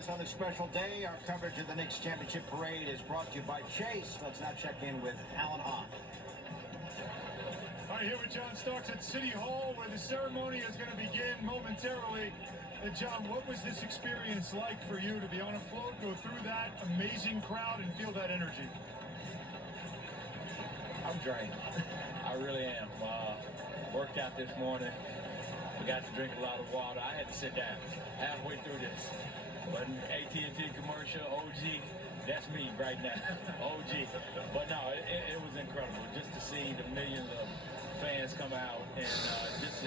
us on this special day. Our coverage of the Knicks Championship Parade is brought to you by Chase. Let's now check in with Alan Hahn. All right, here with John Starks at City Hall, where the ceremony is going to begin momentarily. John, what was this experience like for you to be on a float, go through that amazing crowd, and feel that energy? I'm drained. I really am. Worked out this morning. We got to drink a lot of water. I had to sit down halfway through this. Wasn't AT&T commercial, OG. That's me right now, OG. But no, it was incredible just to see the millions of fans come out and just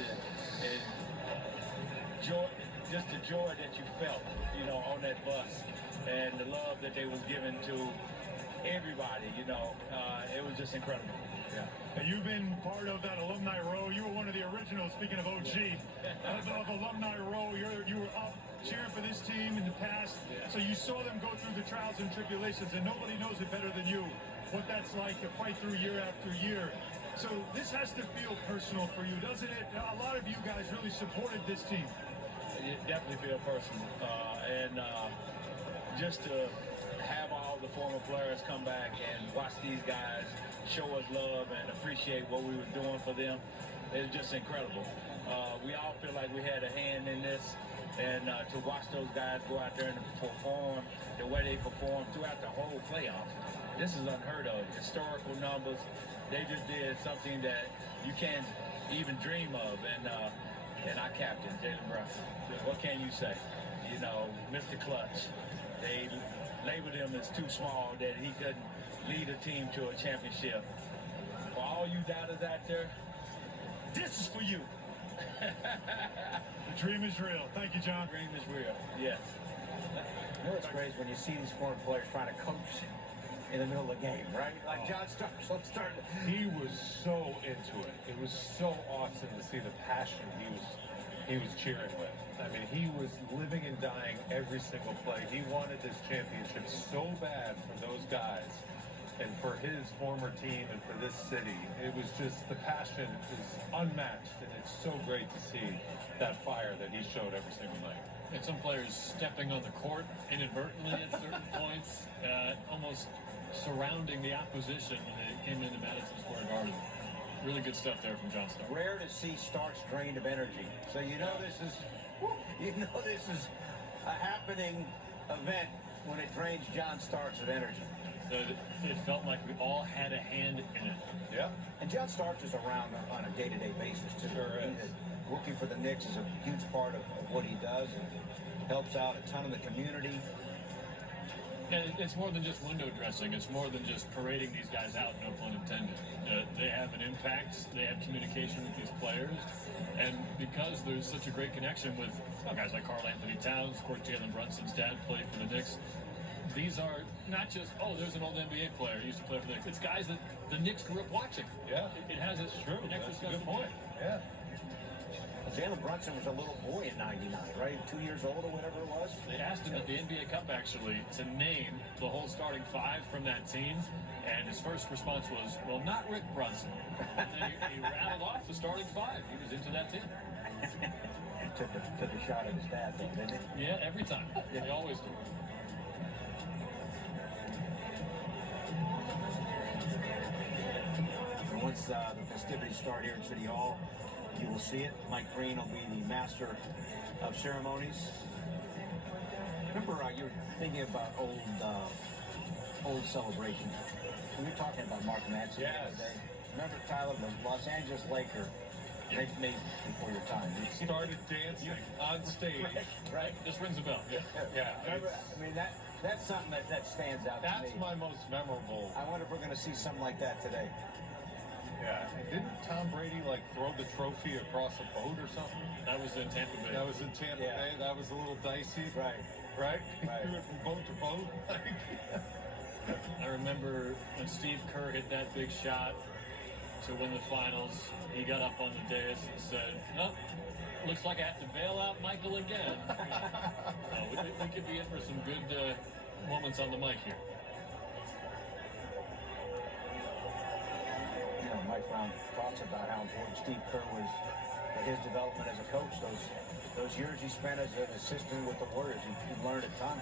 the joy that you felt, you know, on that bus, and the love that they was giving to everybody. You know, it was just incredible. Yeah. You've been part of that alumni row. You were one of the originals, speaking of OG, of alumni row. You were up cheering for this team in the past. Yeah. So you saw them go through the trials and tribulations, and nobody knows it better than you, what that's like to fight through year after year. So this has to feel personal for you, doesn't it? A lot of you guys really supported this team. It definitely feel personal. And just to have all the former players come back and watch these guys show us love and appreciate what we were doing for them, it's just incredible. We all feel like we had a hand in this, and to watch those guys go out there and perform the way they performed throughout the whole playoffs, this is unheard of. Historical numbers. They just did something that you can't even dream of, and our captain, Jalen Brunson. What can you say? You know, Mr. Clutch. They labeled him as too small, that he couldn't lead a team to a championship. For all you doubters out there, this is for you. The dream is real. Thank you, John. The dream is real, yes. You know what's great is when you see these former players trying to coach in the middle of the game, right? Like John Starks, let's start. He was so into it. It was so awesome to see the passion he was cheering with. I mean, he was living and dying every single play. He wanted this championship so bad for those guys and for his former team and for this city. It was just, the passion is unmatched, and it's so great to see that fire that he showed every single night. And some players stepping on the court inadvertently at certain points, almost surrounding the opposition when they came into Madison Square Garden. Really good stuff there from John Starks. Rare to see Starks drained of energy. So you know this is a happening event when it drains John Starks of energy. So it felt like we all had a hand in it. Yeah. And John Starks is around on a day-to-day basis too. Sure is. Working for the Knicks is a huge part of what he does, and helps out a ton of the community. And it's more than just window dressing. It's more than just parading these guys out, no pun intended. They have an impact. They have communication with these players. And because there's such a great connection with guys like Karl Anthony Towns, of course, Jalen Brunson's dad played for the Knicks. These are not just, oh, there's an old NBA player who used to play for the Knicks. It's guys that the Knicks grew up watching. Yeah. It has an extra special point. Yeah. Jalen Brunson was a little boy in '99, right? 2 years old or whatever it was. They asked him at the NBA Cup, actually, to name the whole starting five from that team, and his first response was, well, not Rick Brunson. And then he rattled off the starting five. He was into that team. took a shot at his dad, though, didn't he? Yeah, every time. They always do. And once the festivities start here at City Hall, you will see it. Mike Green will be the master of ceremonies. Remember, you were thinking about old celebrations. We were talking about Mark Manson the other day. Remember, Tyler, the Los Angeles Laker, they made before your time. He started dancing on stage. Right? This rings a bell. Yeah. Remember, I mean, that's something that stands out to me. That's my most memorable. I wonder if we're going to see something like that today. Yeah. And didn't Tom Brady throw the trophy across a boat or something? That was in Tampa Bay. That was in Tampa Bay. That was a little dicey. Right. Right? He threw it from boat to boat. I remember when Steve Kerr hit that big shot to win the finals, he got up on the dais and said, oh, looks like I have to bail out Michael again. So we could be in for some good moments on the mic here. You know, Mike Brown talks about how important Steve Kerr was in his development as a coach those those years he spent as an assistant with the Warriors, he learned a ton.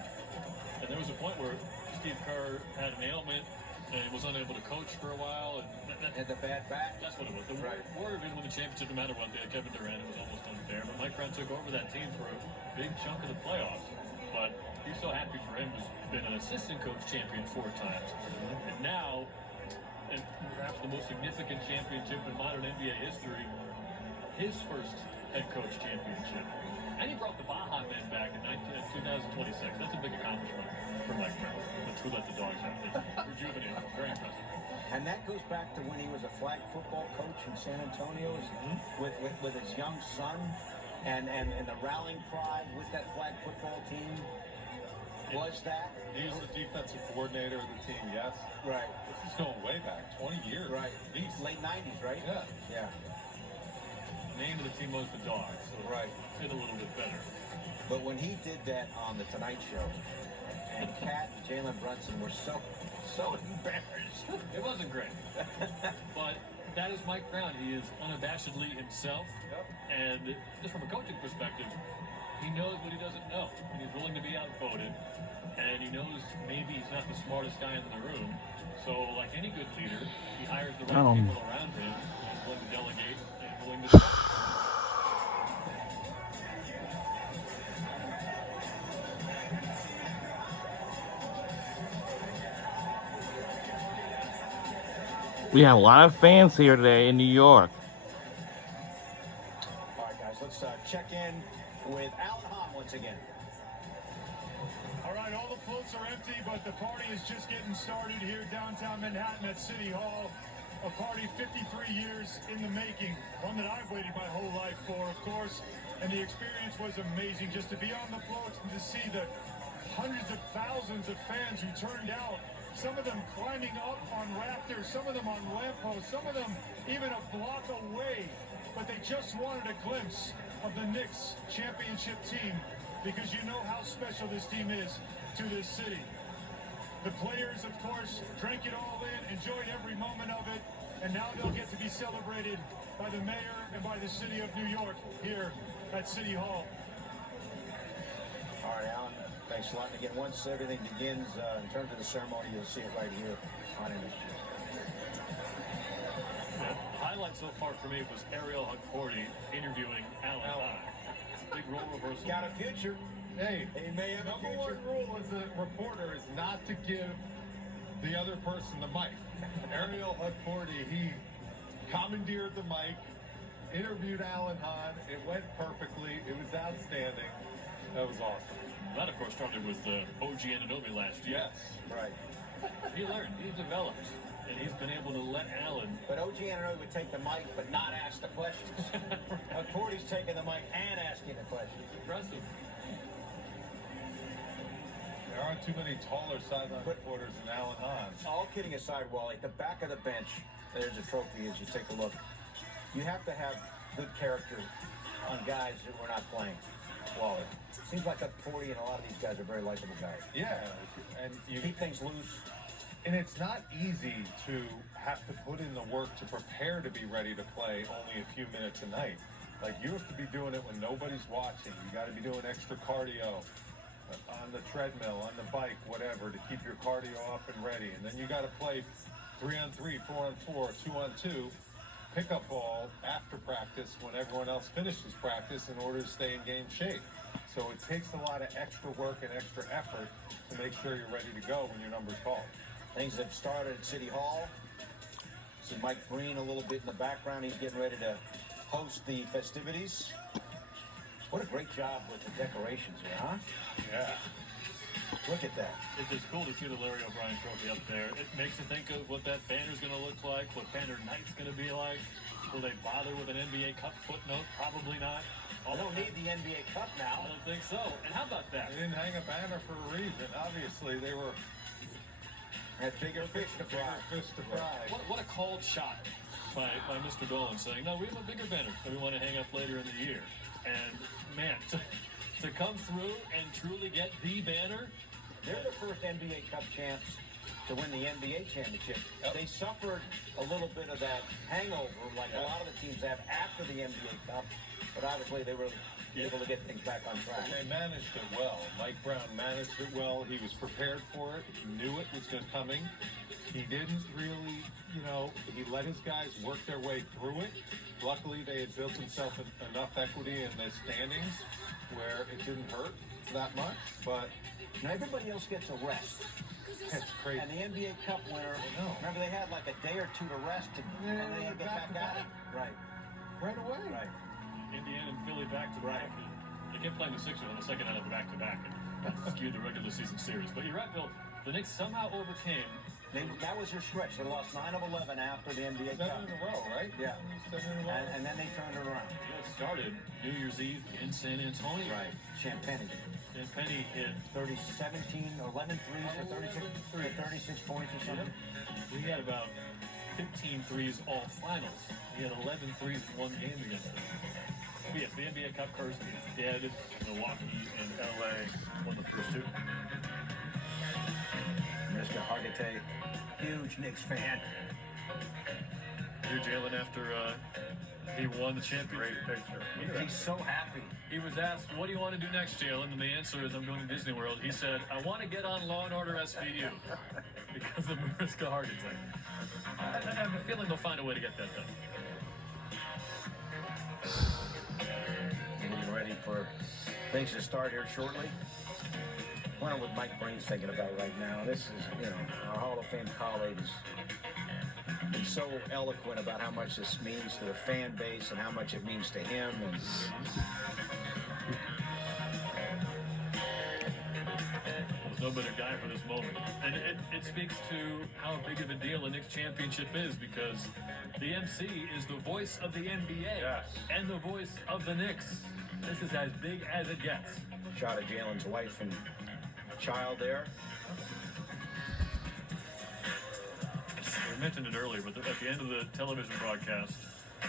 And there was a point where Steve Kerr had an ailment and was unable to coach for a while. And Had the bad back. that's what it was. The Right. Warriors didn't win the championship no matter what. They had Kevin Durant. It was almost unfair. But Mike Brown took over that team for a big chunk of the playoffs. But you're so happy for him who's been an assistant coach champion 4 times. And now, and perhaps the most significant championship in modern NBA history, his first head coach championship. And he brought the Baja Men back in 2026. That's a big accomplishment for Mike Brown. Let's who let the dogs out. It's rejuvenating. Very impressive. And that goes back to when he was a flag football coach in San Antonio with his young son, and the rallying cry with that flag football team was that. He was the defensive coordinator of the team, yes. Right. This is going way back, 20 years. Right. He's Late 90s, right? Yeah. Yeah. The name of the team was the Dogs. So Right. it fit a little bit better. But when he did that on the Tonight Show, and Kat and Jalen Brunson were so embarrassed. It wasn't great. But that is Mike Brown. He is unabashedly himself. Yep. And just from a coaching perspective, he knows what he doesn't know. And he's willing to be outvoted. And he knows maybe he's not the smartest guy in the room. So, like any good leader, he hires the right people around him. He's willing to delegate and willing to... We have a lot of fans here today in New York. All right, guys, let's check in with Alan Hahn once again. All right, all the floats are empty, but the party is just getting started here downtown Manhattan at City Hall. A party 53 years in the making, one that I've waited my whole life for, of course. And the experience was amazing, just to be on the floats and to see the hundreds of thousands of fans who turned out. Some of them climbing up on rafters, some of them on lampposts, some of them even a block away. But they just wanted a glimpse of the Knicks championship team, because you know how special this team is to this city. The players, of course, drank it all in, enjoyed every moment of it, and now they'll get to be celebrated by the mayor and by the city of New York here at City Hall. All right, Alan, thanks a lot. And again, once everything begins, in terms of the ceremony, you'll see it right here on MSG. The highlight so far for me was Ariel Hukporti interviewing Alan Hahn. Big role reversal. Got a future. Hey, He may have a number future. one rule as a reporter is not to give the other person the mic. Ariel Hukporti, he commandeered the mic, interviewed Alan Hahn. It went perfectly. It was outstanding. That was awesome. That, of course, started with OG Anunoby last year. Yes. Right. He learned, he developed, and he's been able to let Allen. But OG Anunoby would take the mic but not ask the questions. Porty's taking the mic and asking the questions. Impressive. There aren't too many taller sideline reporters than Alan Hahn. All kidding aside, Wally, the back of the bench, there's a trophy as you take a look. You have to have good character on guys who are not playing, Wally. Seems like a 40 and a lot of these guys are very likable guys. Yeah, and you Keep things loose. And it's not easy to have to put in the work to prepare to be ready to play only a few minutes a night. Like, you have to be doing it when nobody's watching. You got to be doing extra cardio on the treadmill, on the bike, whatever, to keep your cardio up and ready. And then you got to play 3-on-3, 4-on-4, 2-on-2, pickup ball after practice when everyone else finishes practice in order to stay in game shape. So it takes a lot of extra work and extra effort to make sure you're ready to go when your number's called. Things have started at City Hall. See Mike Breen a little bit in the background. He's getting ready to host the festivities. What a great job with the decorations here, huh? Yeah. Look at that. It's cool to see the Larry O'Brien trophy up there. It makes you think of what that banner's going to look like, what banner night's going to be like. Will they bother with an NBA Cup footnote? Probably not. I don't need the NBA Cup I now. don't think so. And how about that? They didn't hang a banner for a reason. Obviously, they were Had bigger fish to fry. bigger fish to fry. What a called shot by Mr. Dolan saying, no, we have a bigger banner that we want to hang up later in the year. And, man, to come through and truly get the banner, They're the first NBA Cup champs to win the NBA championship. Yep. They suffered a little bit of that hangover like a lot of the teams have after the NBA Cup, but obviously they were be able to get things back on track. They managed it well. Mike Brown managed it well. He was prepared for it. He knew it was coming. He didn't really, he let his guys work their way through it. Luckily, they had built themselves enough equity in the standings where it didn't hurt that much. But Now everybody else gets a rest. it's crazy. And the NBA Cup winner, know. remember they had like a day or two to rest and then they get back at it? Right, Right away. right. Indiana and Philly back-to-back. They kept playing the Sixers on the second night of the back-to-back and skewed the regular season series. But you're right, Bill. The Knicks somehow overcame. That was their stretch. They lost 9 of 11 after the NBA 7 Cup. in a row, right? Yeah. 7 in a row. And then they turned it around. It started New Year's Eve in San Antonio. Right. Champagne. And Penny hit 17 or 11 threes or 36 points or something. We had about 15 threes all finals. We had 11 threes in one game against them. But yes, the NBA Cup curse is dead. Milwaukee and LA won the first two. Mr. Hargitay, huge Knicks fan. Here, Jalen, after he won the championship. Great picture. He's so happy. He was asked, "What do you want to do next, Jalen?" And the answer is, "I'm going to Disney World." He said, "I want to get on Law and Order SVU because of Mariska Hargitay." I have a feeling they'll find a way to get that done. Getting ready for things to start here shortly. I wonder what Mike Breen's thinking about right now. This is, our Hall of Fame colleague has been so eloquent about how much this means to the fan base and how much it means to him. And There's no better guy for this moment. And it speaks to how big of a deal a Knicks championship is, because the MC is the voice of the NBA Yes. and the voice of the Knicks. This is as big as it gets. shot of Jalen's wife and child there. We mentioned it earlier, but at the end of the television broadcast,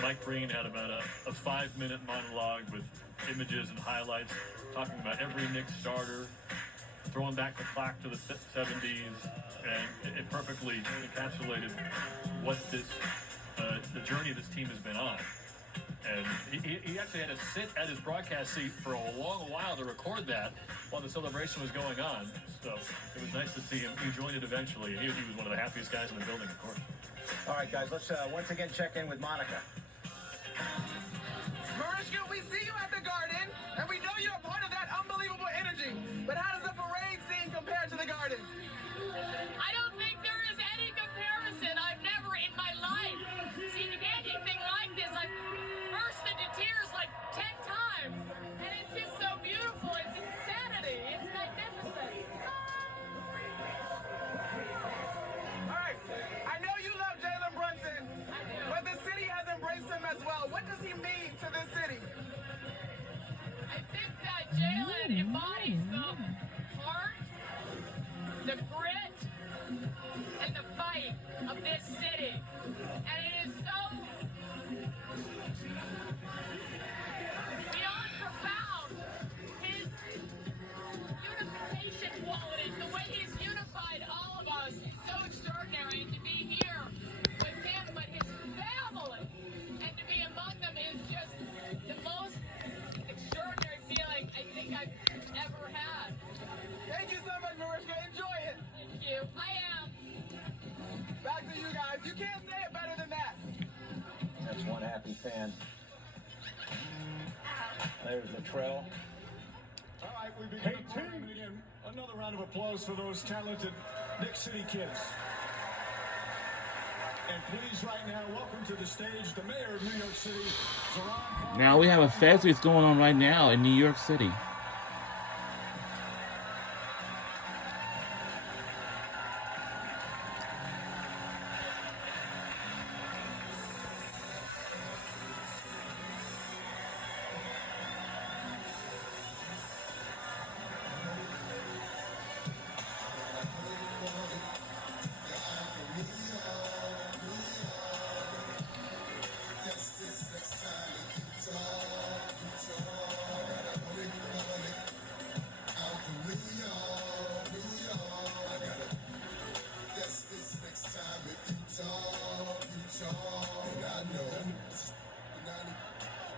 Mike Breen had about a 5-minute monologue with images and highlights, talking about every Knicks starter, throwing back the clock to the 70s, and it perfectly encapsulated what the journey this team has been on. And he actually had to sit at his broadcast seat for a long while to record that while the celebration was going on. So it was nice to see him. He joined it eventually. He was one of the happiest guys in the building, of course. All right, guys, let's once again check in with Monica. Mariska, we see you at the Garden, and we know you're a part of that unbelievable energy. But how does the parade scene compare to the Garden? I don't think there is any comparison. I've never in my life seen anything like this. I've burst into tears like 10 times. And it's just so beautiful. It's insanity. It's magnificent. All right, I know you love Jalen Brunson, but the city has embraced him as well. What does he mean to this city? I think that Jalen embodies the heart, the grit, and the fight of this city. And it is so beyond profound. His unification qualities, the way he's unified all of us, is so extraordinary. And to be here with him, but his family, and to be among them is just the most extraordinary feeling I think I've ever had. Thank you so much, Mariska. Enjoy it. Thank you. I am. Back to you guys. You can't say it better than that. That's one happy fan. There's Latrell. All right, we begin the program, and again, another round of applause for those talented Knicks City kids. And please, right now, welcome to the stage the mayor of New York City, Zoran. Now we have a festival going on right now in New York City.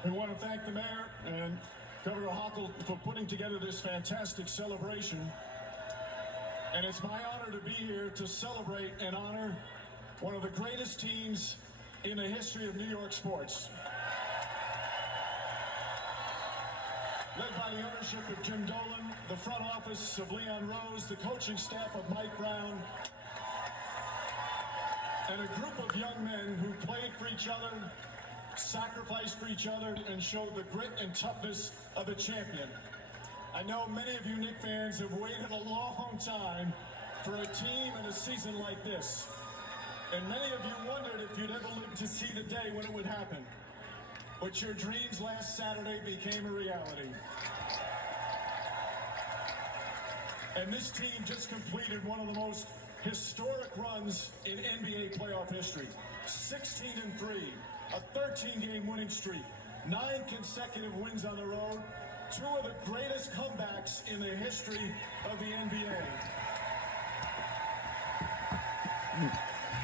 We want to thank the mayor and Governor Hochul, for putting together this fantastic celebration. And it's my honor to be here to celebrate and honor one of the greatest teams in the history of New York sports. Led by the ownership of Jim Dolan, the front office of Leon Rose, the coaching staff of Mike Brown, and a group of young men who played for each other, sacrificed for each other, and showed the grit and toughness of a champion. I know many of you Knicks fans have waited a long time for a team and a season like this. And many of you wondered if you'd ever live to see the day when it would happen. But your dreams last Saturday became a reality. And this team just completed one of the most historic runs in NBA playoff history. 16-3, a 13-game winning streak, 9 consecutive wins on the road, 2 of the greatest comebacks in the history of the NBA.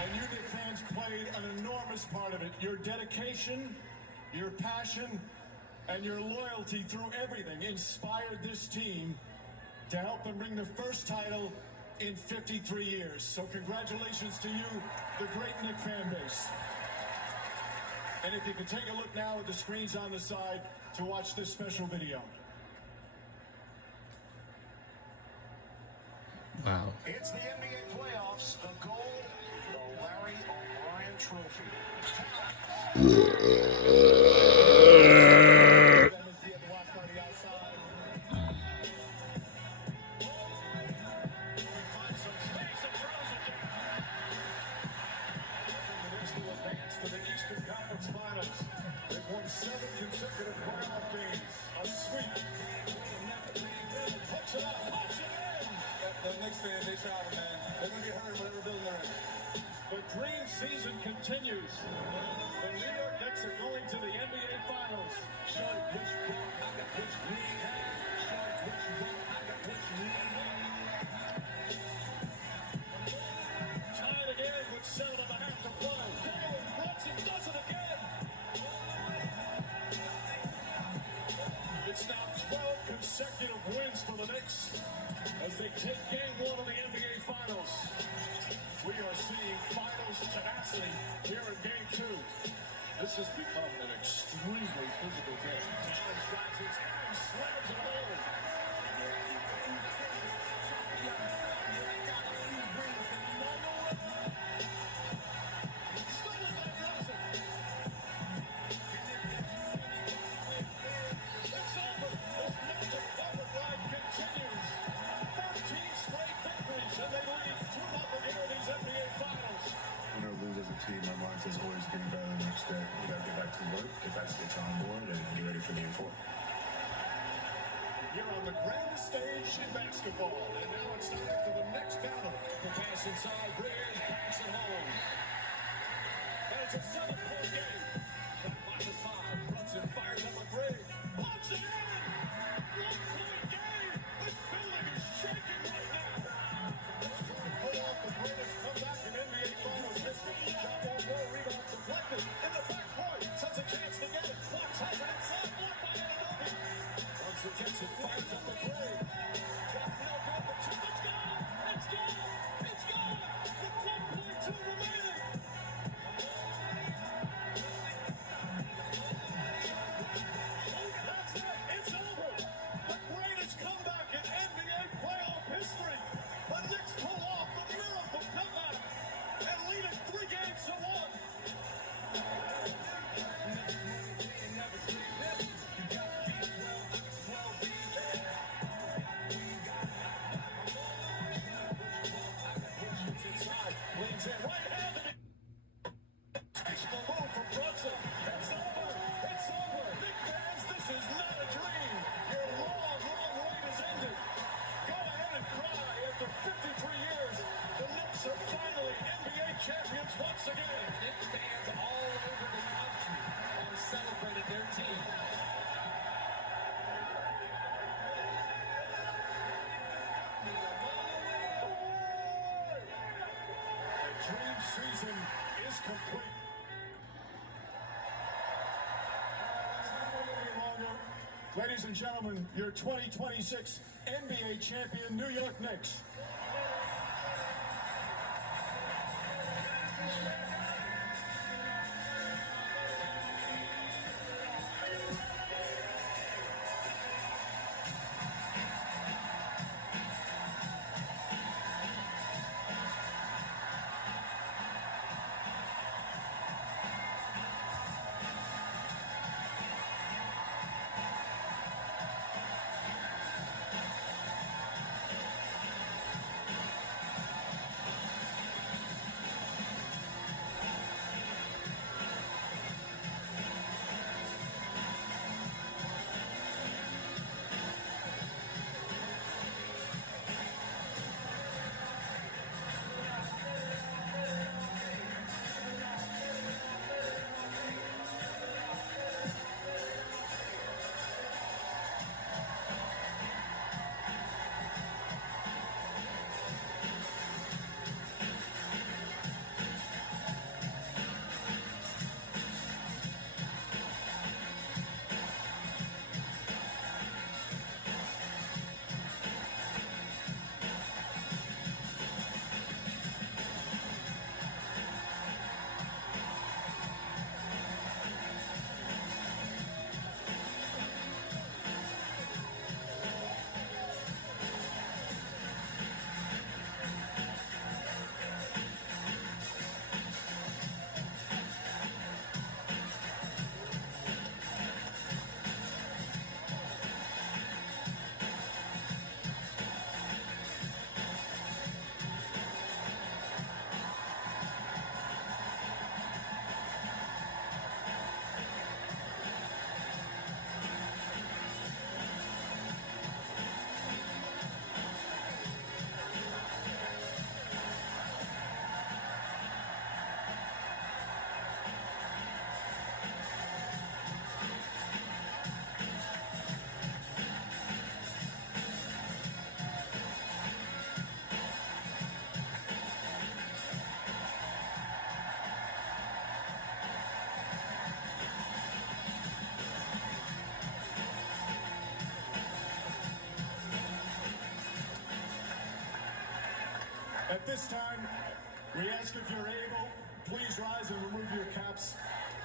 And you Knicks fans played an enormous part of it. Your dedication, your passion, and your loyalty through everything inspired this team to help them bring the first title in 53 years. So congratulations to you, the great Knicks fan base. And if you can take a look now at the screens on the side to watch this special video. Wow. It's the NBA playoffs, the gold, the Larry O'Brien Trophy. To the Eastern Conference Finals. They've won 7 consecutive playoff games. A sweep. Hooks it up. Hooks it in. The Knicks fans, they shot him, man. They're going to get hurt whatever building they're in. The dream season continues. The New York Knicks are going to the NBA Finals. Short, which ball, I got which lead. Short, which ball, I got which lead. Tied again with 7.5 to play. Brunson does it again. It's now 12 consecutive wins for the Knicks as they take game 1 of the NBA Finals. We are seeing finals tenacity here in game 2. This has become an extremely physical game. Allen drives his hand, slams it home. My mind is always getting better the next day. We gotta get back to work, get back to the drawing board, and get ready for game 4. You're on the grand stage in basketball, and now it's time for the next battle. The pass inside, Bridge banks it home. And it's a 7-point game. Back by the 5, Brunson fires up a 3. Puts it in! 1-point game! This building is shaking right now. Pull off the greatest comeback in NBA Finals history. John Wall rebound deflected in the back court. Has a chance to get it. Fox has it inside. Blocked by Anunoby. Brunson gets it. Fires up the 3. Got no good, but 2. It's gone. It's gone. It's gone. With 1.2 remaining. That's it. It's over. The greatest comeback in NBA playoff history. The Knicks pull off the miracle comeback and lead it 3 games to 1. Inside, leans in right-handed. Sensational move from Brunson. It's over. It's over. Big fans, this is not a dream. Your long, long wait is ended. Go ahead and cry. After 53 years, the Knicks are finally NBA champions once again. Knicks fans all over the country are celebrating their team. The dream season is complete. It's not any longer Ladies and gentlemen, your 2026 NBA champion New York Knicks. At this time, we ask if you're able, please rise and remove your caps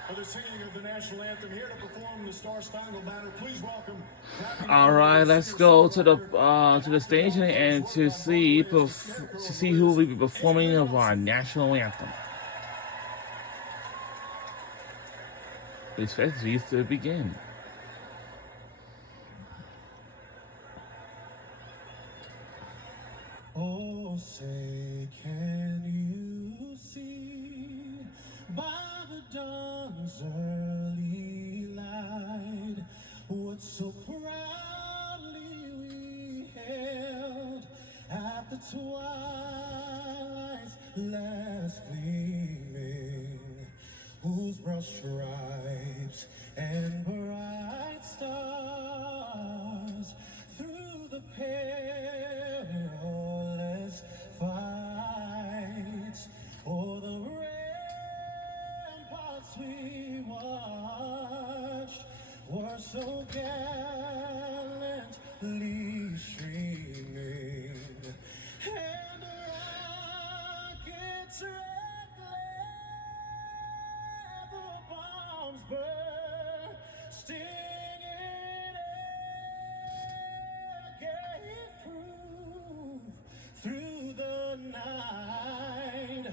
for the singing of the national anthem. Here to perform the Star Spangled Banner, please welcome. All right, let's go to the station and to see who will be performing of our national anthem. These festivities to begin. Oh, say, can you see by the dawn's early light what so proudly we hailed at the twilight's last gleaming, whose broad stripes and bright stars through the perilous fights o'er the ramparts we watched were so gallantly streaming, and the rockets' red glare, the bombs bursting in air gave proof through the night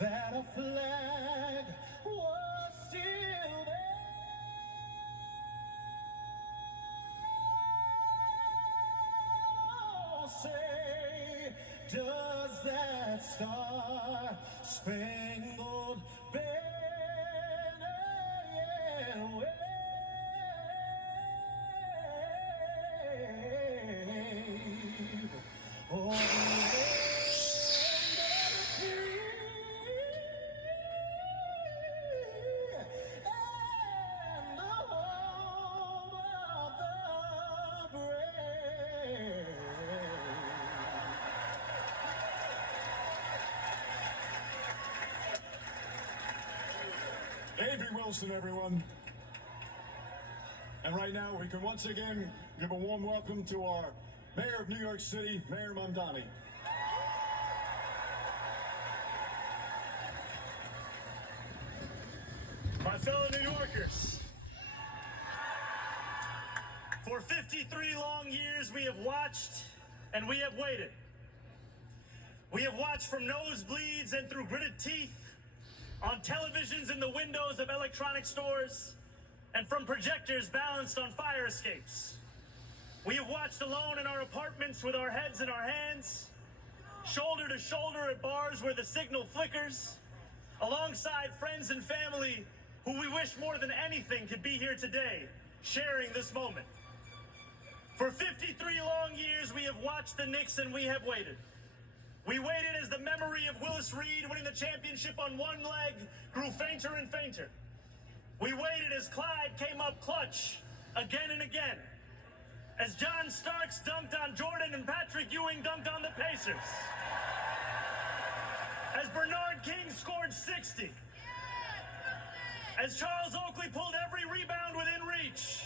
that a flag was still there. Oh, say, does that star-spangled banner yet wave o'er the land of the free and the home of the brave? Avery Wilson, everyone. And right now, we can once again give a warm welcome to our Mayor of New York City, Mayor Mamdani. My fellow New Yorkers, for 53 long years we have watched and we have waited. We have watched from nosebleeds and through gritted teeth, on televisions in the windows of electronic stores, and from projectors balanced on fire escapes. We have watched alone in our apartments with our heads in our hands, shoulder to shoulder at bars where the signal flickers, alongside friends and family who we wish more than anything could be here today, sharing this moment. For 53 long years, we have watched the Knicks and we have waited. We waited as the memory of Willis Reed winning the championship on one leg grew fainter and fainter. We waited as Clyde came up clutch again and again. As John Starks dunked on Jordan and Patrick Ewing dunked on the Pacers. As Bernard King scored 60. As Charles Oakley pulled every rebound within reach.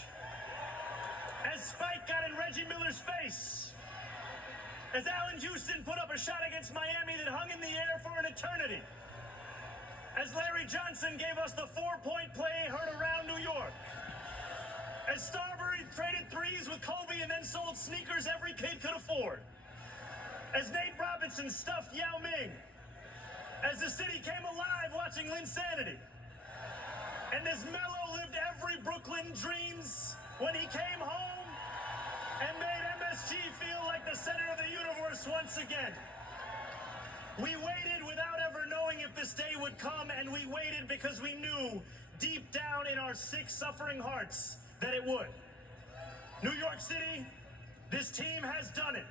As Spike got in Reggie Miller's face. As Allen Houston put up a shot against Miami that hung in the air for an eternity. As Larry Johnson gave us the four-point play heard around New York. As Starbury traded threes with Kobe and then sold sneakers every kid could afford. As Nate Robinson stuffed Yao Ming. As the city came alive watching Linsanity. And as Melo lived every Brooklyn dreams when he came home and made MSG feel like the center of the universe once again. We waited without ever knowing if this day would come, and we waited because we knew deep down in our sick, suffering hearts that it would. New York City, this team has done it.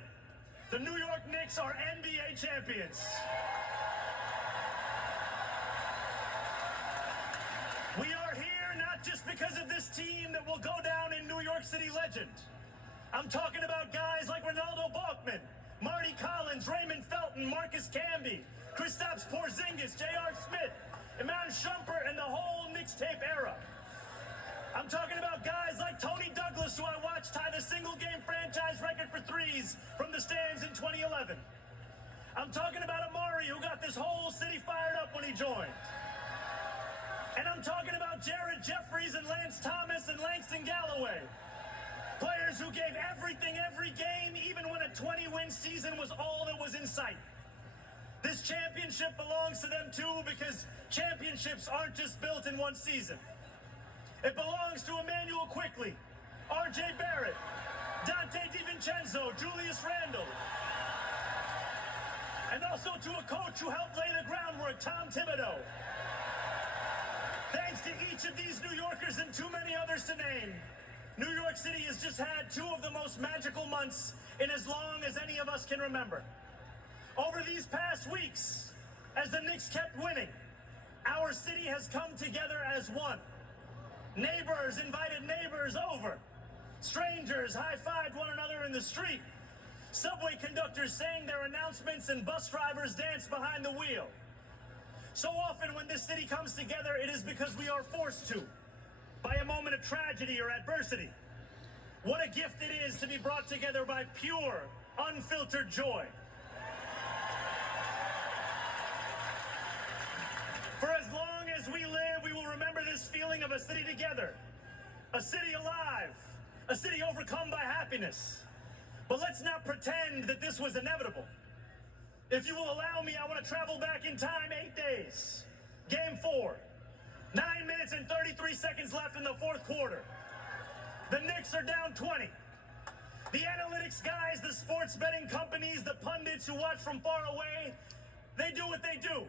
The New York Knicks are NBA champions. We are here not just because of this team that will go down in New York City legend. I'm talking about guys like Ronaldo Balkman, Marty Collins, Raymond Felton, Marcus Camby, Kristaps Porzingis, J.R. Smith, Iman Shumpert, and the whole Knicks tape era. I'm talking about guys like Tony Douglas, who I watched tie the single-game franchise record for threes from the stands in 2011. I'm talking about Amari, who got this whole city fired up when he joined. And I'm talking about Jared Jeffries and Lance Thomas and Langston Galloway. Players who gave everything every game, even when a 20-win season was all that was in sight. This championship belongs to them too, because championships aren't just built in one season. It belongs to Emmanuel Quickley, R.J. Barrett, Dante DiVincenzo, Julius Randle, and also to a coach who helped lay the groundwork, Tom Thibodeau. Thanks to each of these New Yorkers and too many others to name, New York City has just had two of the most magical months in as long as any of us can remember. Over these past weeks, as the Knicks kept winning, our city has come together as one. Neighbors invited neighbors over. Strangers high-fived one another in the street. Subway conductors sang their announcements and bus drivers danced behind the wheel. So often when this city comes together, it is because we are forced to, by a moment of tragedy or adversity. What a gift it is to be brought together by pure, unfiltered joy. For as long as we live, we will remember this feeling of a city together, a city alive, a city overcome by happiness. But let's not pretend that this was inevitable. If you will allow me, I want to travel back in time 8 days. Game 4. 9 minutes and 33 seconds left in the fourth quarter. The Knicks are down 20. The analytics guys, the sports betting companies, the pundits who watch from far away, they do what they do.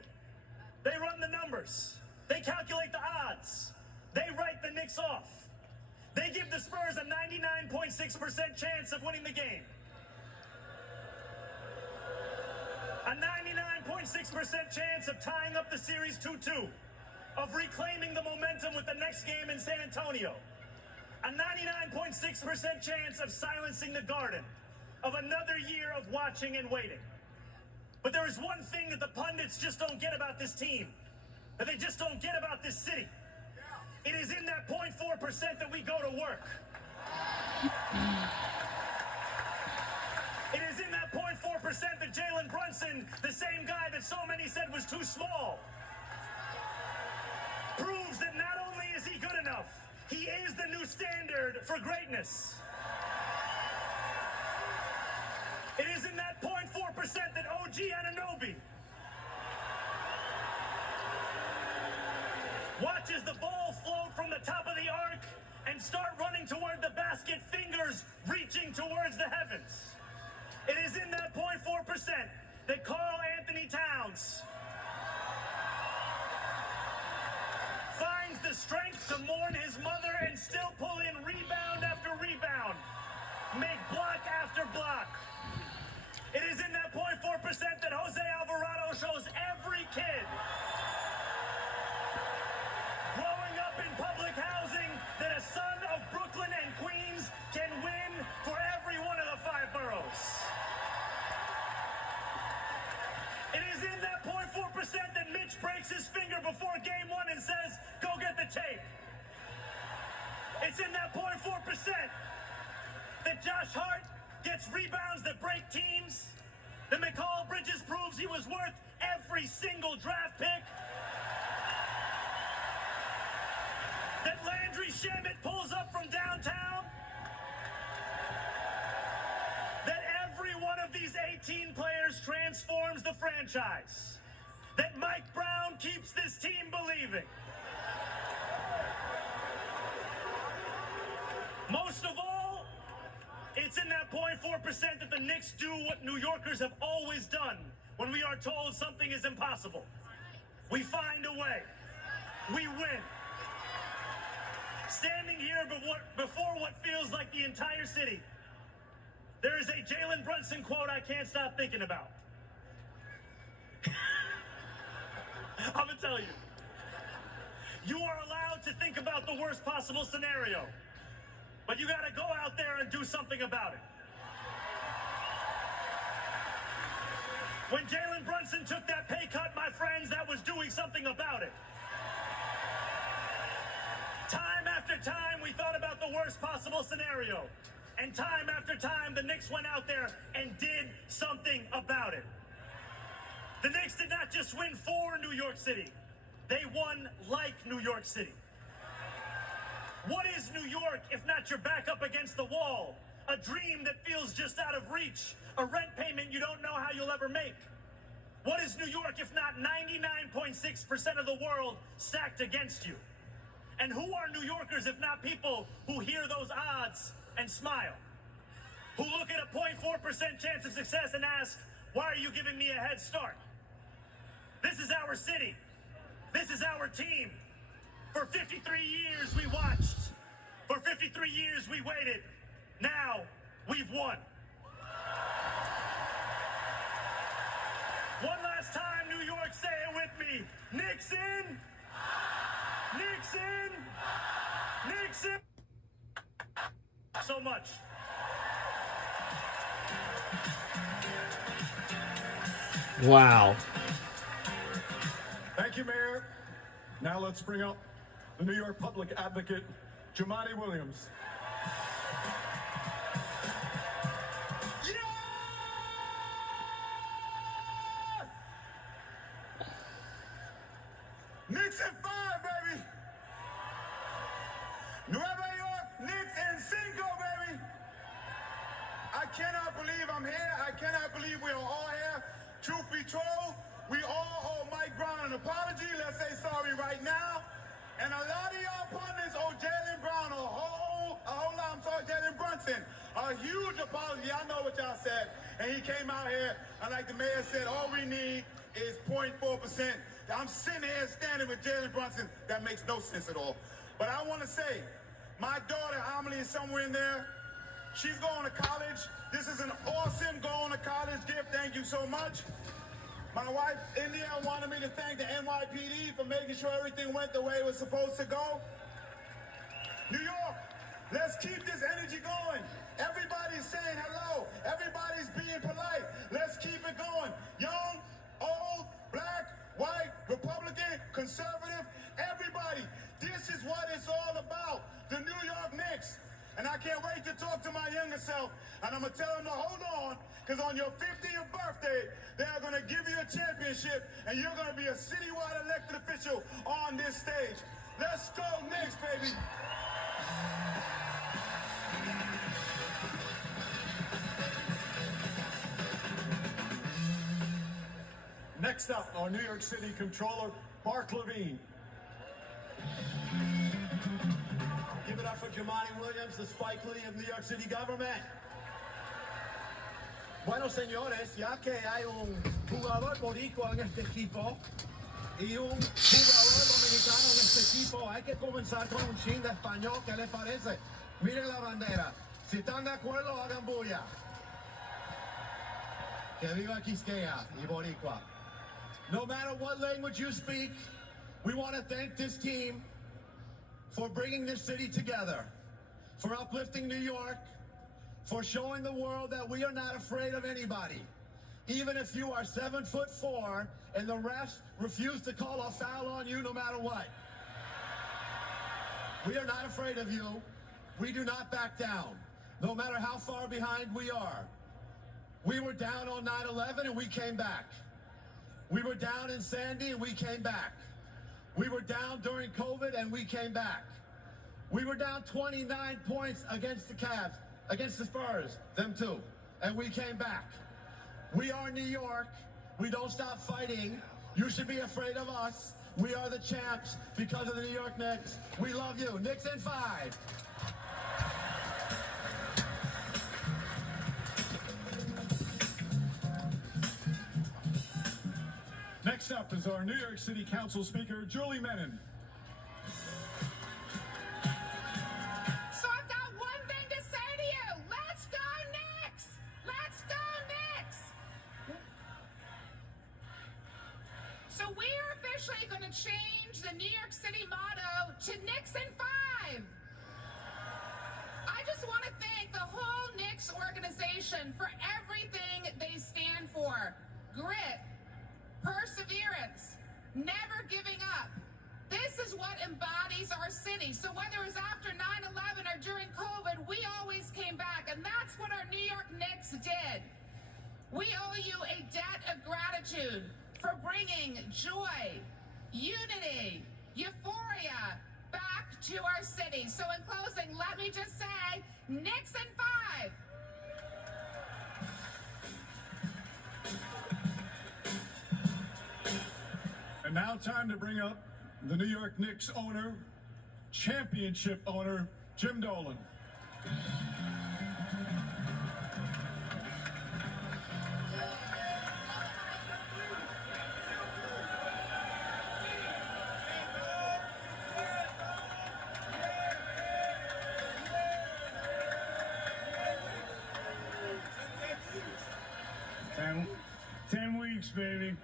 They run the numbers. They calculate the odds. They write the Knicks off. They give the Spurs a 99.6% chance of winning the game. A 99.6% chance of tying up the series 2-2. Of reclaiming the momentum with the next game in San Antonio. A 99.6% chance of silencing the Garden. Of another year of watching and waiting. But there is one thing that the pundits just don't get about this team. That they just don't get about this city. It is in that 0.4% that we go to work. It is in that 0.4% that Jalen Brunson, the same guy that so many said was too small, proves that not only is he good enough, he is the new standard for greatness. It is in that 0.4% that OG Anunoby watches the ball float from the top of the arc and start running toward the basket, fingers reaching towards the heavens. It is in that 0.4% that Karl Anthony Towns finds the strength to mourn his mother and still pull in rebound after rebound, make block after block. It is in that 0.4% that Jose Alvarado shows every kid growing up in public housing that a son of Brooklyn and Queens can win for every one of the 5 boroughs. It is in that 0.4% that Mitch breaks his finger before game 1 and says, go get the tape. It's in that 0.4% that Josh Hart gets rebounds that break teams, that Mikal Bridges proves he was worth every single draft pick, that Landry Shamet pulls up from downtown, that every one of these 18 players transforms the franchise, that Mike Brown keeps this team believing. Most of all, it's in that 0.4% that the Knicks do what New Yorkers have always done when we are told something is impossible. We find a way. We win. Standing here before what feels like the entire city, there is a Jalen Brunson quote I can't stop thinking about. I'm gonna tell you. You are allowed to think about the worst possible scenario, but you gotta go out there and do something about it. When Jalen Brunson took that pay cut, my friends, that was doing something about it. Time after time, we thought about the worst possible scenario. And time after time, the Knicks went out there and did something about it. The Knicks did not just win for New York City. They won like New York City. What is New York if not your back up against the wall? A dream that feels just out of reach. A rent payment you don't know how you'll ever make. What is New York if not 99.6% of the world stacked against you? And who are New Yorkers if not people who hear those odds and smile? Who look at a 0.4% chance of success and ask, why are you giving me a head start? This is our city. This is our team. For 53 years we watched. For 53 years we waited. Now we've won. One last time, New York, say it with me. Knicks in. Knicks in. Knicks in. So much. Wow. Thank you, Mayor. Now let's bring up the New York Public Advocate, Jumaane Williams. Knicks in 5, baby. Nueva York, Knicks in 5, baby. I cannot believe I'm here. I cannot believe we are all here. Truth be told, we all owe Mike Brown an apology. Let's say sorry right now. And a lot of y'all pundits owe Jalen Brown a whole lot. I'm sorry, Jalen Brunson, a huge apology. I know what y'all said. And he came out here, and like the mayor said, all we need is 0.4%. I'm sitting here standing with Jalen Brunson. That makes no sense at all. But I want to say, my daughter, Amelie, is somewhere in there. She's going to college. This is an awesome going to college gift. Thank you so much. My wife, India, wanted me to thank the NYPD for making sure everything went the way it was supposed to go. New York, let's keep this energy going. Everybody's saying hello. Everybody's being polite. Let's keep it going. Young, white, Republican, conservative, everybody. This is what it's can't wait to talk to my younger self, and I'm going to tell them to hold on, because on your 50th birthday, they are going to give you a championship, and you're going to be a citywide elected official on this stage. Let's go Knicks, baby. Next up, our New York City Controller, Mark Levine. Give it up for Jamani Williams, the Spike Lee of New York City government. Bueno, señores, ya que hay un jugador boricua en este equipo y un jugador dominicano en este equipo, hay que comenzar con un chin de español. ¿Qué les parece? Miren la bandera. Si están de acuerdo, hagan bulla. Que viva Quisqueya y Boricua. No matter what language you speak, we want to thank this team for bringing this city together, for uplifting New York, for showing the world that we are not afraid of anybody. Even if you are 7'4" and the refs refuse to call a foul on you no matter what. We are not afraid of you. We do not back down, no matter how far behind we are. We were down on 9/11 and we came back. We were down in Sandy and we came back. We were down during COVID and we came back. We were down 29 points against the Cavs, against the Spurs, them too, and we came back. We are New York. We don't stop fighting. You should be afraid of us. We are the champs because of the New York Knicks. We love you. Knicks in 5. Next up is our New York City Council Speaker, Julie Menin. So I've got one thing to say to you. Let's go Knicks! Let's go Knicks! So we are officially going to change the New York City motto to Knicks in 5. I just want to thank the whole Knicks organization for everything they stand for. Grit, perseverance, never giving up. This is what embodies our city. So whether it was after 9/11 or during COVID, we always came back, and that's what our New York Knicks did. We owe you a debt of gratitude for bringing joy, unity, euphoria back to our city. So in closing, let me just say, Knicks in 5. And now time to bring up the New York Knicks owner, championship owner, Jim Dolan. Ten weeks, baby.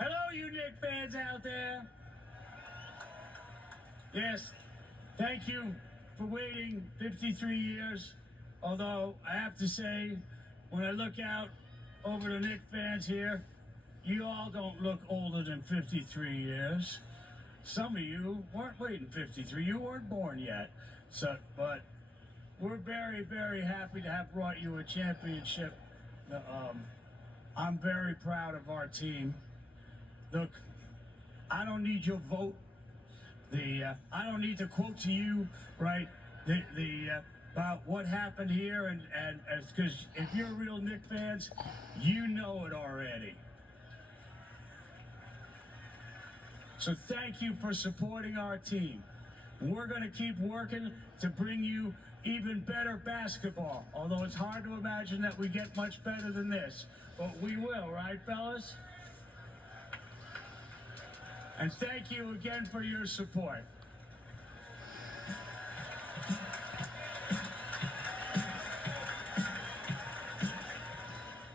Hello, you Knicks fans out there. Yes, thank you for waiting 53 years. Although, I have to say, when I look out over the Knicks fans here, you all don't look older than 53 years. Some of you weren't waiting 53. You weren't born yet. But we're very, very happy to have brought you a championship. I'm very proud of our team. Look, I don't need your vote. I don't need to quote to you, right? About what happened here, and because if you're real Knicks fans, you know it already. So thank you for supporting our team. We're going to keep working to bring you even better basketball. Although it's hard to imagine that we get much better than this, but we will, right, fellas? And thank you again for your support.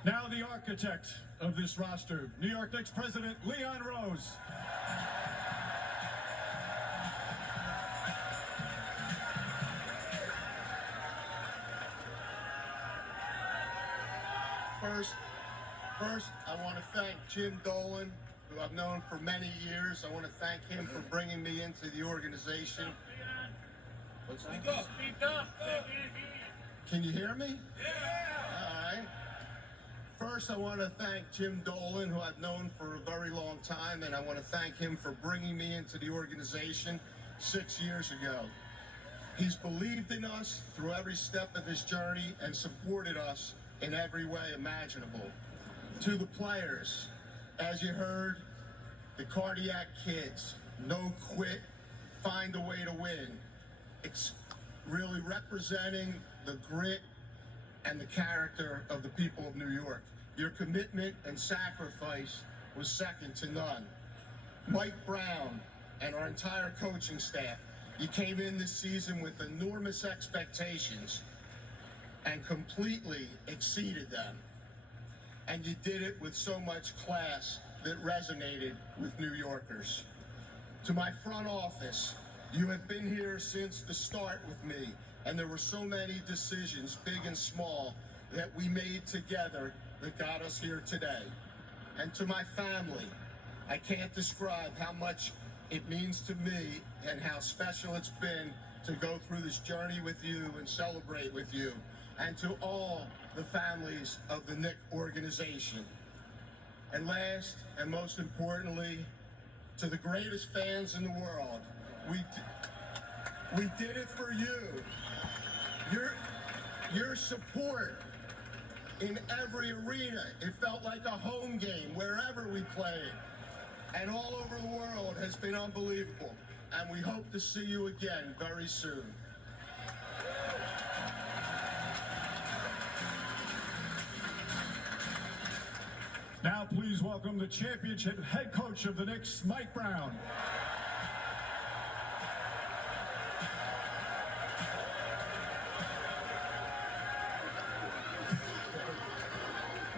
Now the architect of this roster, New York Knicks president, Leon Rose. First, I want to thank Jim Dolan, who I've known for many years. I want to thank him for bringing me into the organization. Speak up. Can you hear me? Yeah. All right. First, I want to thank Jim Dolan, who I've known for a very long time, and I want to thank him for bringing me into the organization 6 years ago. He's believed in us through every step of this journey and supported us in every way imaginable. To the players, as you heard, the cardiac kids, no quit, find a way to win. Really representing the grit and the character of the people of New York. Your commitment and sacrifice was second to none. Mike Brown and our entire coaching staff, you came in this season with enormous expectations and completely exceeded them. And you did it with so much class that resonated with New Yorkers. To my front office, you have been here since the start with me, and there were so many decisions, big and small, that we made together that got us here today. And to my family, I can't describe how much it means to me and how special it's been to go through this journey with you and celebrate with you. And to all the families of the Knick organization. And last and most importantly, to the greatest fans in the world, we did it for you. Your support in every arena, it felt like a home game wherever we played. And all over the world has been unbelievable. And we hope to see you again very soon. Now please welcome the championship head coach of the Knicks, Mike Brown.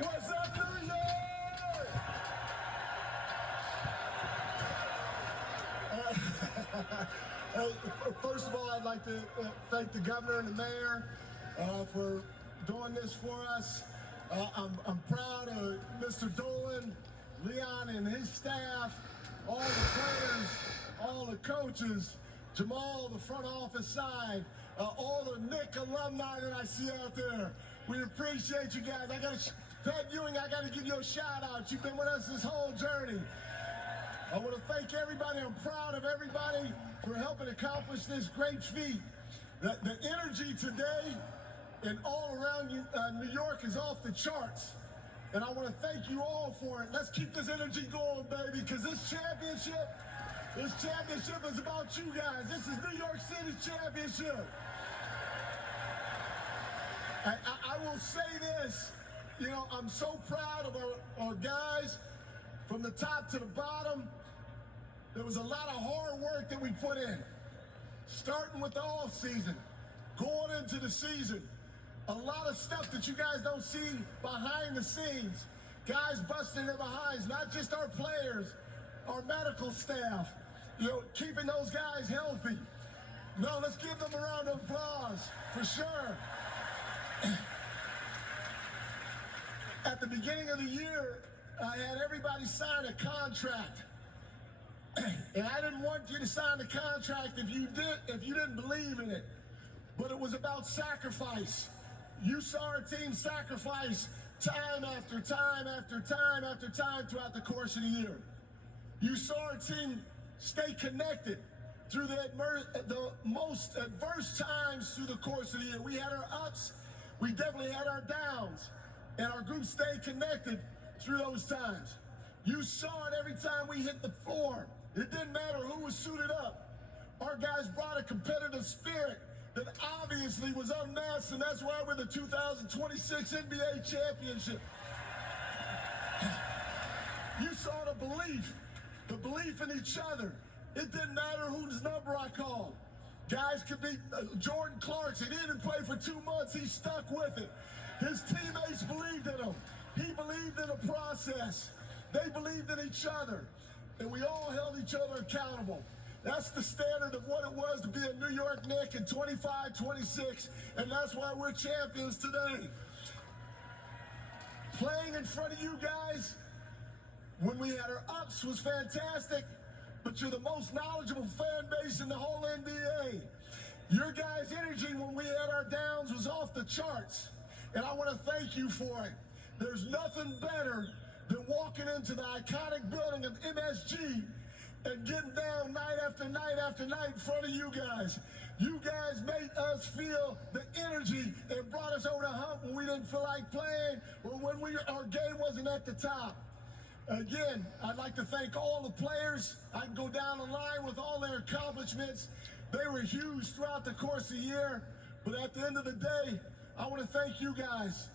What's up, New York? First of all, I'd like to thank the governor and the mayor for doing this for us. I'm proud of Mr. Dolan, Leon and his staff, all the players, all the coaches, Jamal, the front office side, all the Knick alumni that I see out there. We appreciate you guys. Pat Ewing, I got to give you a shout out. You've been with us this whole journey. I want to thank everybody. I'm proud of everybody for helping accomplish this great feat. The energy today and all around New York is off the charts. And I want to thank you all for it. Let's keep this energy going, baby, because this championship is about you guys. This is New York City's championship. I will say this, you know, I'm so proud of our guys from the top to the bottom. There was a lot of hard work that we put in, starting with the off season, going into the season. A lot of stuff that you guys don't see behind the scenes. Guys busting their behinds, not just our players, our medical staff, you know, keeping those guys healthy. No, let's give them a round of applause, for sure. At the beginning of the year, I had everybody sign a contract. And I didn't want you to sign the contract if you didn't believe in it. But it was about sacrifice. You saw our team sacrifice time after time after time after time throughout the course of the year. You saw our team stay connected through the most adverse times through the course of the year. We had our ups, we definitely had our downs, and our group stayed connected through those times. You saw it every time we hit the floor. It didn't matter who was suited up. Our guys brought a competitive spirit that obviously was unmatched, and that's why we're the 2026 NBA championship. You saw the belief in each other. It didn't matter whose number I called. Guys could be Jordan Clarkson. He didn't play for 2 months. He stuck with it. His teammates believed in him. He believed in the process. They believed in each other. And we all held each other accountable. That's the standard of what it was to be a New York Knick in 25-26, and that's why we're champions today. Playing in front of you guys, when we had our ups, was fantastic, but you're the most knowledgeable fan base in the whole NBA. Your guys' energy when we had our downs was off the charts, and I want to thank you for it. There's nothing better than walking into the iconic building of MSG and getting down night after night after night in front of you guys. You guys made us feel the energy and brought us over the hump when we didn't feel like playing or when our game wasn't at the top. Again, I'd like to thank all the players. I can go down the line with all their accomplishments. They were huge throughout the course of the year, but at the end of the day, I want to thank you guys,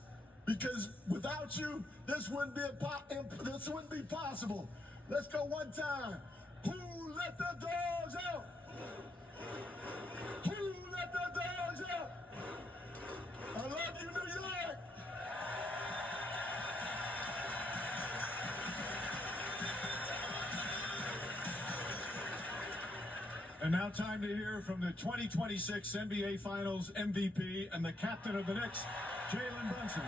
because without you, this wouldn't be possible. Let's go one time. Who let the dogs out? Who let the dogs out? I love you, New York. And now time to hear from the 2026 NBA Finals MVP and the captain of the Knicks, Jalen Brunson.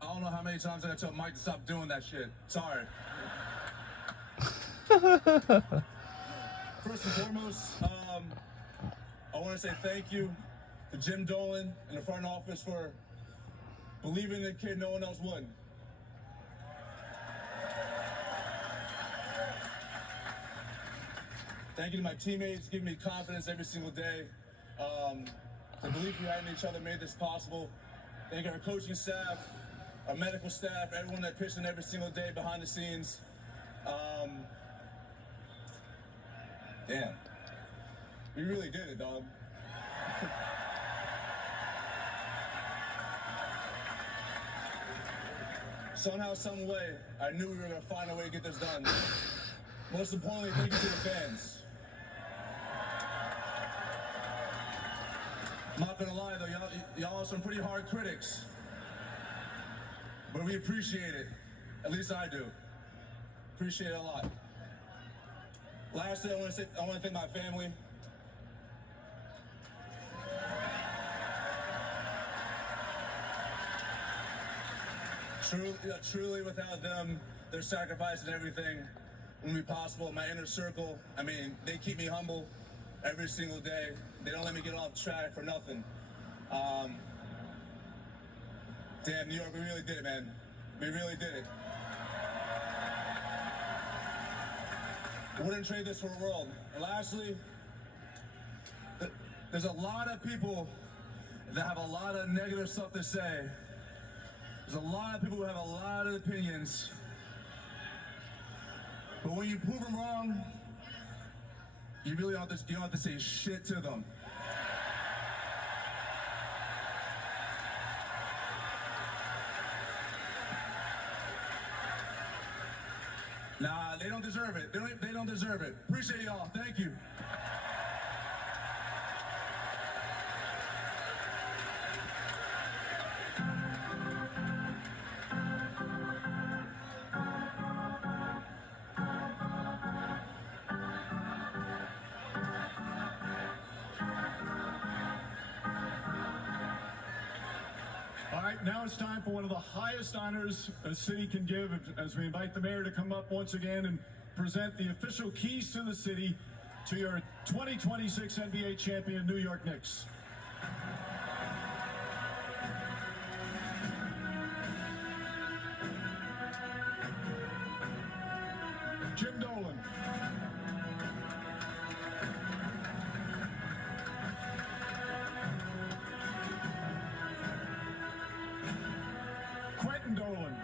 I don't know how many times I gotta tell Mike to stop doing that shit. Sorry. First and foremost, I want to say thank you to Jim Dolan and the front office for believing in the kid no one else would. Thank you to my teammates, giving me confidence every single day. The belief we had in each other made this possible. Thank our coaching staff, our medical staff, everyone that pitched in every single day behind the scenes. Damn. We really did it, dog. Somehow, some way, I knew we were gonna find a way to get this done. Most importantly, thank you to the fans. I'm not gonna lie though, y'all are some pretty hard critics. But we appreciate it. At least I do. Appreciate it a lot. Lastly, I want to thank my family. Truly without them, their sacrifice and everything wouldn't be possible. My inner circle, I mean, they keep me humble every single day. They don't let me get off track for nothing. Damn, New York, we really did it, man. We really did it. Wouldn't trade this for a world. And lastly, there's a lot of people that have a lot of negative stuff to say. There's a lot of people who have a lot of opinions. But when you prove them wrong, you really don't have to say shit to them. Nah, they don't deserve it. They don't deserve it. Appreciate y'all. Thank you. Now it's time for one of the highest honors a city can give as we invite the mayor to come up once again and present the official keys to the city to your 2026 NBA champion New York Knicks. Jim Dolan. Quentin Dolan.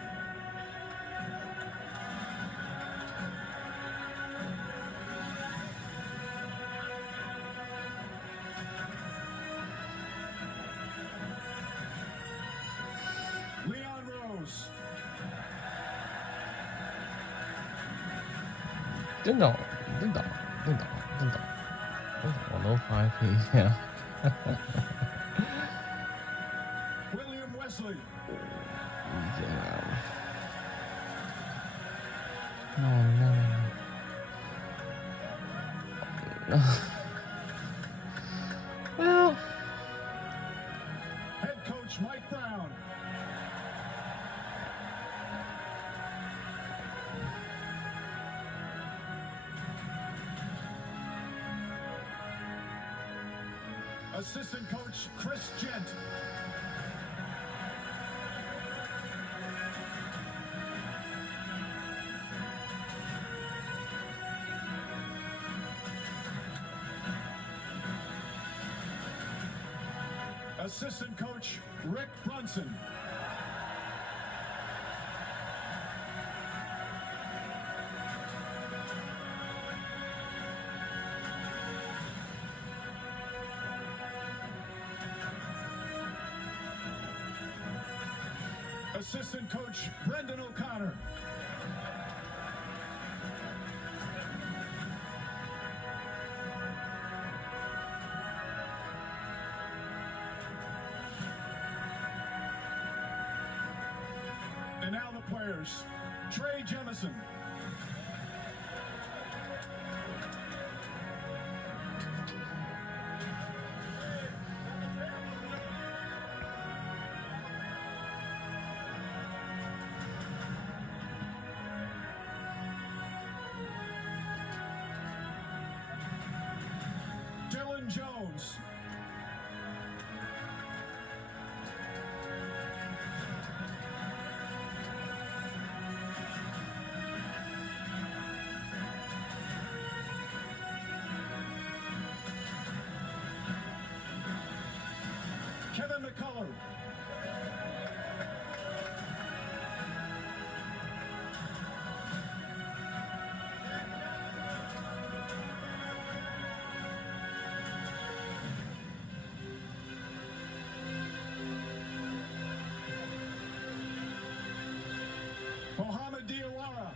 Leon Rose. 真的，我都发一下。William Wesley. No. Well, Head coach Mike Brown. Assistant coach Chris Gent. Assistant coach Rick Brunson. Assistant coach Brendan O'Connor. And now the players. Trey Jemison. Dylan Jones. Kevin McCullough. Mohamed Diawara.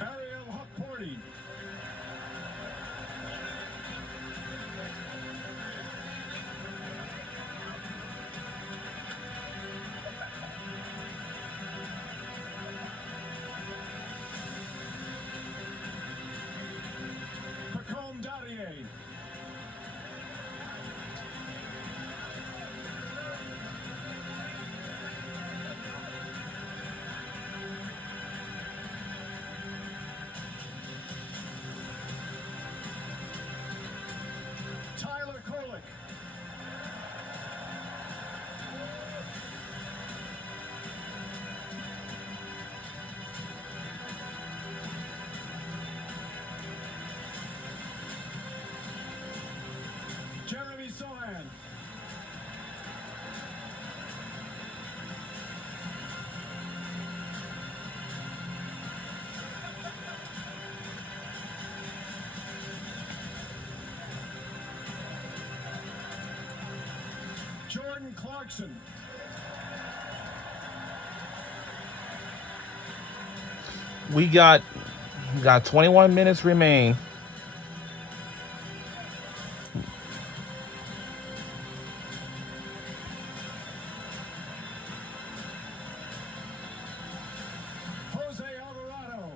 Ariel Huckporty. Pacome Dadier. Tyler Kolick. Jeremy Sohan. Jordan Clarkson. we got 21 minutes remain. Jose Alvarado.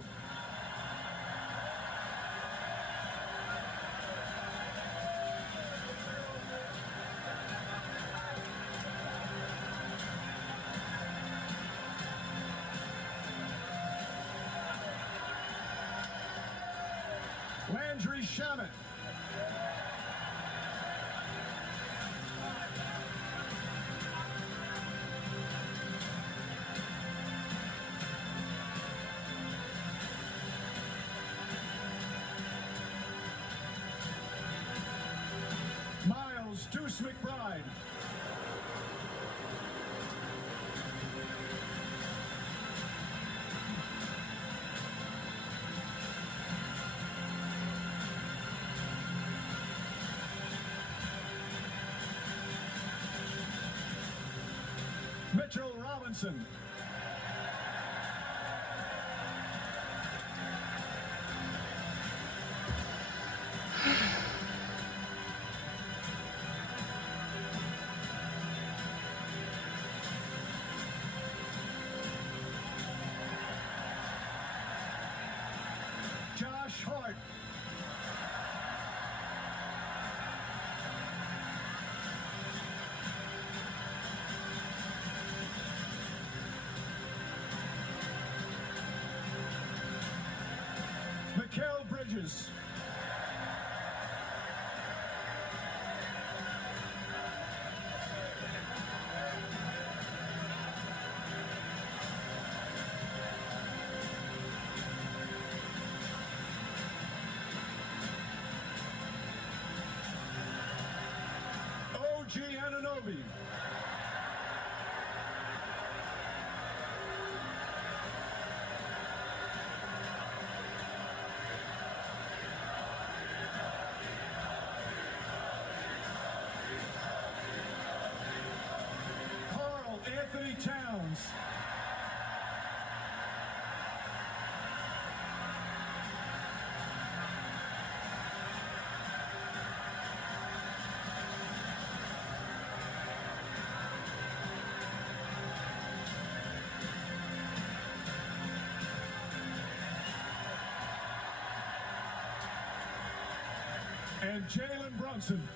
Landry Shamet. Miles Deuce McBride. Mitchell Robinson. Warriors. OG Anunoby. Carl Anthony Towns. And Jalen Brunson.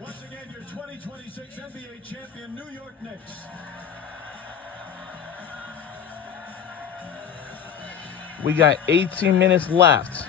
Once again, your 2026 NBA champion, New York Knicks. We got 18 minutes left.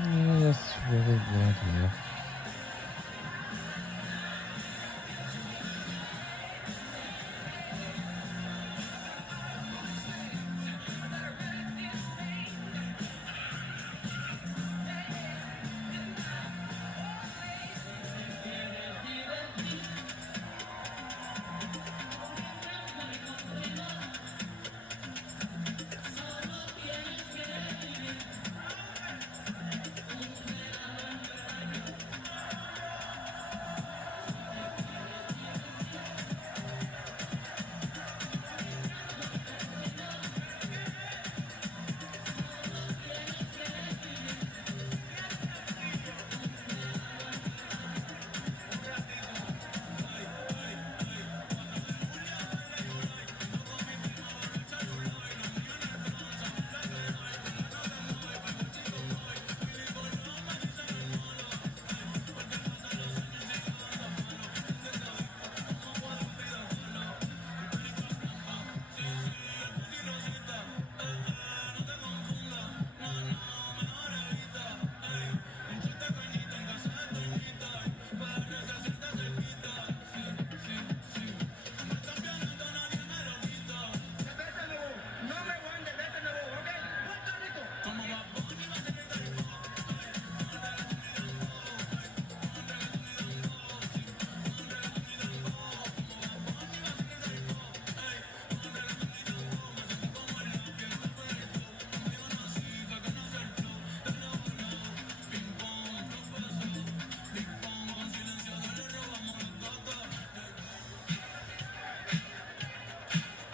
Yeah, that's really good here.